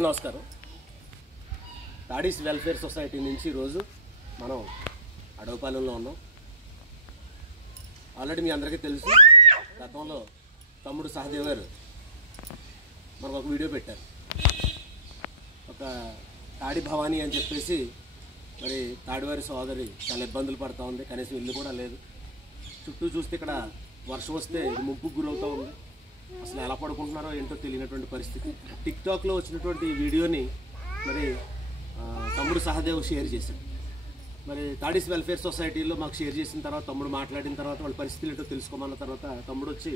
అందరికీ నమస్కారం. తాడీస్ welfare society నుంచి ఈరోజు మనం అడవపాలెంలో ఉన్నాం. ఆల్రెడీ మీ అందరికీ తెలుసు, గతంలో తమ్ముడు సహదేవ్ గారు మనకు ఒక వీడియో పెట్టారు. ఒక తాడి భవానీ అని చెప్పేసి మరి తాడివారి సోదరి చాలా ఇబ్బందులు పడుతూ ఉంది. కనీసం ఇల్లు కూడా లేదు. చుట్టూ చూస్తే ఇక్కడ వర్షం వస్తే ముంపుకు గురవుతూ ఉంది. అసలు ఎలా పడుకుంటున్నారో ఏంటో తెలియనటువంటి పరిస్థితి. టిక్టాక్లో వచ్చినటువంటి వీడియోని మరి తమ్ముడు సహదేవ్ షేర్ చేశాడు. మరి తాడీస్ వెల్ఫేర్ సొసైటీలో మాకు షేర్ చేసిన తర్వాత తమ్ముడు మాట్లాడిన తర్వాత వాళ్ళ పరిస్థితులు ఏంటో తెలుసుకోమన్న తర్వాత తమ్ముడు వచ్చి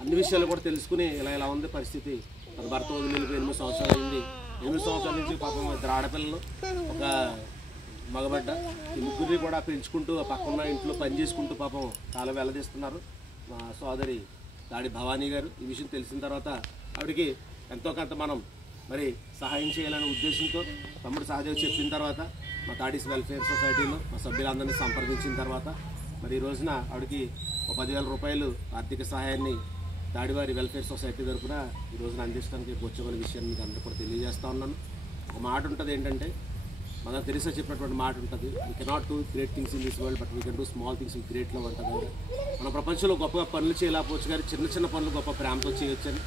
అన్ని విషయాలు కూడా తెలుసుకుని ఇలా ఉంది పరిస్థితి. మన భర్త వదిలి 8 సంవత్సరాలు అయింది. 8 సంవత్సరాల నుంచి పాపం 2 ఆడపిల్లలు, ఒక మగబడ్డ, ఈ ముగ్గురిని కూడా పెంచుకుంటూ పక్కన ఇంట్లో పని చేసుకుంటూ పాపం కాలం వెల్లదీస్తున్నారు మా సోదరి తాడి భవానీ గారు. ఈ విషయం తెలిసిన తర్వాత ఆవిడకి ఎంతో కొంత మనం మరి సహాయం చేయాలనే ఉద్దేశంతో తమ్ముడు సహదేవ్ చెప్పిన తర్వాత మా తాడీస్ వెల్ఫేర్ సొసైటీలో మా సభ్యులందరినీ సంప్రదించిన తర్వాత మరి ఈ రోజున ఆవిడకి ఒక 10,000 రూపాయలు ఆర్థిక సహాయాన్ని తాడివారి వెల్ఫేర్ సొసైటీ తరఫున ఈ రోజున అందించడానికి వచ్చే విషయాన్ని మీకు అందరూ కూడా తెలియజేస్తూ ఉన్నాను. ఒక మాట ఉంటుంది ఏంటంటే, మన తెరిసా చెప్పినటువంటి మాట ఉంటుంది, we cannot do great things in this world but we can do small things with great love అంటుంది. మన ప్రపంచంలో గొప్పగా పనులు చేయలేకపోవచ్చు కానీ చిన్న చిన్న పనులు గొప్ప ప్రేమతో చేయొచ్చని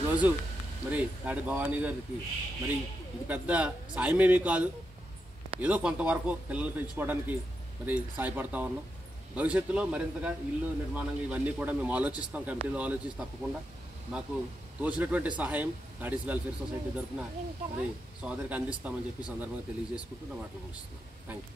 ఈరోజు మరి తాడి భవానీ గారికి మరి ఇది పెద్ద సాయమేమీ కాదు, ఏదో కొంతవరకు పిల్లలు పెంచుకోవడానికి మరి సాయపడతా ఉన్నాం. భవిష్యత్తులో మరింతగా ఇల్లు నిర్మాణంగా ఇవన్నీ కూడా మేము ఆలోచిస్తాం, కమిటీలో ఆలోచిస్తే తప్పకుండా మాకు తోచినటువంటి సహాయం తాడీస్ వెల్ఫేర్ సొసైటీ తరఫున మరి సోదరికి అందిస్తామని చెప్పి సందర్భంగా తెలియజేసుకుంటూ నా మాటలు ముగిస్తున్నాను. Thank you.